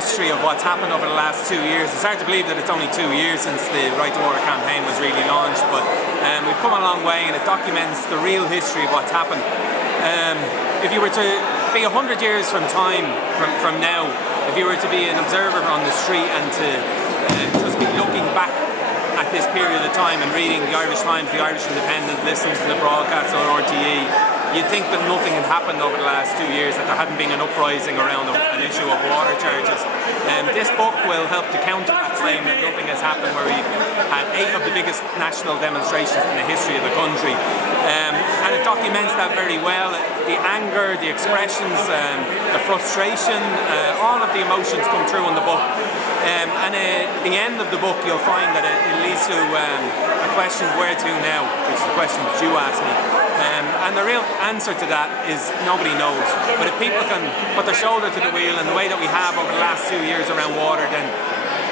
history of what's happened over the last 2 years. It's hard to believe that it's only 2 years since the Right to Water campaign was really launched, but we've come a long way, and it documents the real history of what's happened. If you were to be 100 years from now, if you were to be an observer on the street and to just be looking back at this period of time and reading the Irish Times, the Irish Independent, listening to the broadcast on RTE, you'd think that nothing had happened over the last 2 years, that there hadn't been an uprising around an issue of water charges. This book will help to counter that claim that nothing has happened, where we've had 8 of the biggest national demonstrations in the history of the country. And it documents that very well. The anger, the expressions, the frustration, all of the emotions come through in the book. And at the end of the book, you'll find that it leads to a question, where to now, which is the question that you asked me. And the real answer to that is nobody knows. But if people can put their shoulder to the wheel in the way that we have over the last 2 years around water, then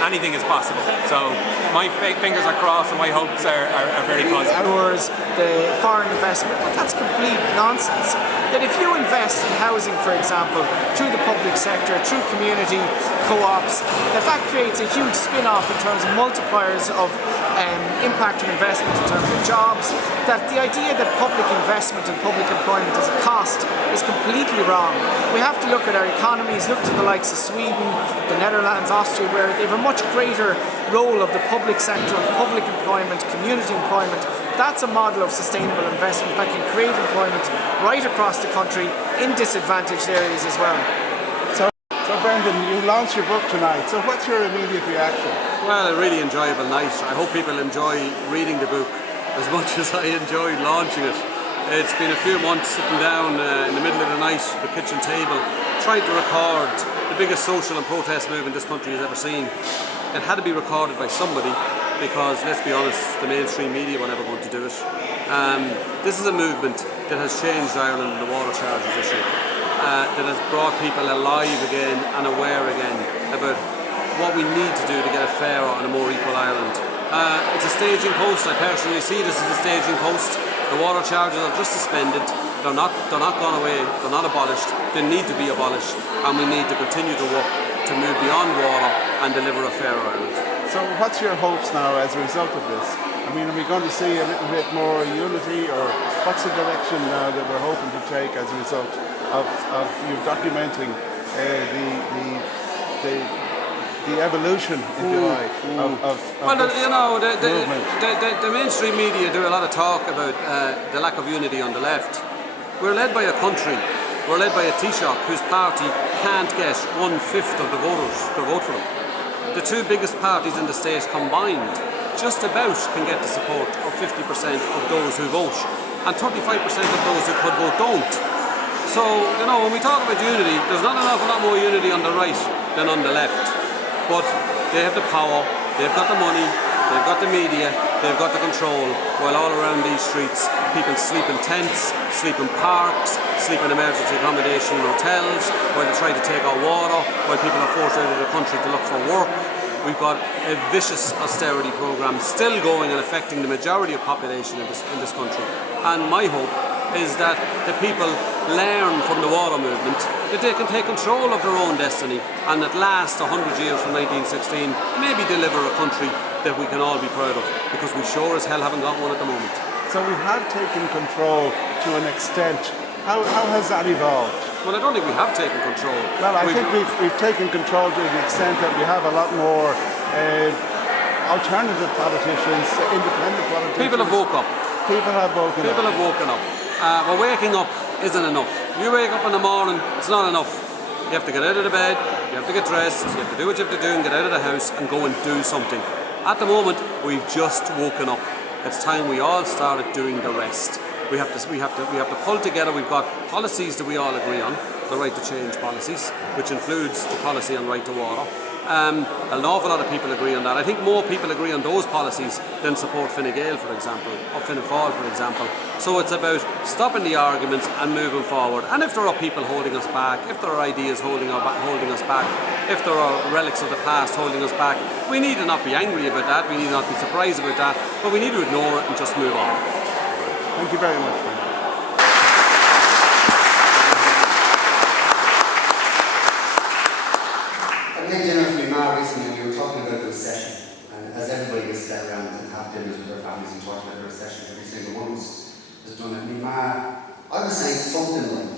anything is possible. So my fingers are crossed and my hopes are very positive. Towards the foreign investment, but that's complete nonsense. That if you invest in housing, for example, through the public sector, through community co-ops, that creates a huge spin-off in terms of multipliers of impact of investment in terms of jobs, that the idea that public investment and public employment is a cost is completely wrong. We have to look at our economies, look to the likes of Sweden, the Netherlands, Austria, where they have a much greater role of the public sector, of public employment, community employment. That's a model of sustainable investment that can create employment right across the country in disadvantaged areas as well. So Brendan, you launched your book tonight, so what's your immediate reaction? Well, a really enjoyable night. I hope people enjoy reading the book as much as I enjoyed launching it. It's been a few months sitting down in the middle of the night at the kitchen table, trying to record the biggest social and protest movement this country has ever seen. It had to be recorded by somebody because, let's be honest, the mainstream media were never going to do it. This is a movement that has changed Ireland and the water charges issue, that has brought people alive again and aware again about what we need to do to get a fairer and a more equal Ireland. It's a staging post. I personally see this as a staging post. The water charges are just suspended. They're not gone away. They're not abolished. They need to be abolished, and we need to continue to work to move beyond water and deliver a fairer Ireland. So what's your hopes now as a result of this? I mean, are we going to see a little bit more unity, or what's the direction now that we're hoping to take as a result of you documenting the evolution, if you like, of well, this you know, movement? the mainstream media do a lot of talk about the lack of unity on the left. We're led by a country, we're led by a Taoiseach whose party can't get 1/5 of the voters to vote for them. The 2 biggest parties in the state combined just about can get the support of 50% of those who vote, and 35% of those who could vote don't. So, you know, when we talk about unity, there's not an awful lot more unity on the right than on the left. But they have the power, they've got the money, they've got the media, they've got the control, while all around these streets people sleep in tents, sleep in parks, sleep in emergency accommodation in hotels, while they try to take our water, while people are forced out of the country to look for work. We've got a vicious austerity programme still going and affecting the majority of population in this country. And my hope is that the people learn from the water movement that they can take control of their own destiny, and at last, 100 years from 1916, maybe deliver a country that we can all be proud of, because we sure as hell haven't got one at the moment. So we have taken control to an extent. How has that evolved? Well, I don't think we have taken control. Well, I think we've taken control to the extent that we have a lot more alternative politicians, independent politicians. People have woke up. People have woken up. People have woken up. But waking up isn't enough. You wake up in the morning, it's not enough. You have to get out of the bed, you have to get dressed, you have to do what you have to do and get out of the house and go and do something. At the moment, we've just woken up. It's time we all started doing the rest. We have to pull together. We've got policies that we all agree on, the right to change policies, which includes the policy on right to water. An awful lot of people agree on that. I think more people agree on those policies than support Fine Gael, for example, or Fianna Fáil, for example. So it's about stopping the arguments and moving forward. And if there are people holding us back, if there are ideas holding us back, if there are relics of the past holding us back, we need to not be angry about that, we need not be surprised about that, but we need to ignore it and just move on. Thank you very much, Frank. And about the recession, and as everybody has sat around and have dinners with their families and talked about the recession, every single one of us has done it. I was saying something like,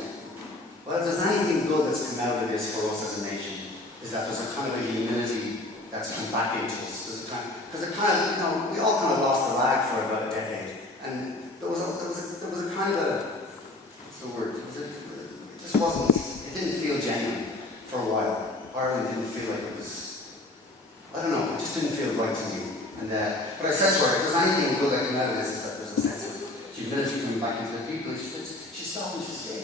well, if there's anything good that's come out of this for us as a nation, is that there's a kind of a humility that's come back into us. Because it kind of, you know, we all kind of lost the lag for about a decade, and there was a kind of a, what's the word? It just wasn't. It didn't feel genuine for a while. Ireland didn't feel like it was. I don't know. It just didn't feel right to me. And but I said to her, if there's anything good that came out of this, is that there's a sense of humility coming back into the people. She stopped and she said,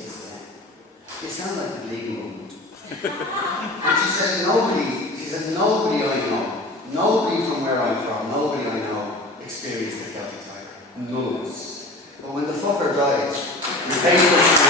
"They sound like the legal movement." And she said, nobody I know, nobody from where I'm from, nobody I know experienced the Celtic Tiger. None of us. But when the fucker died, we paid us.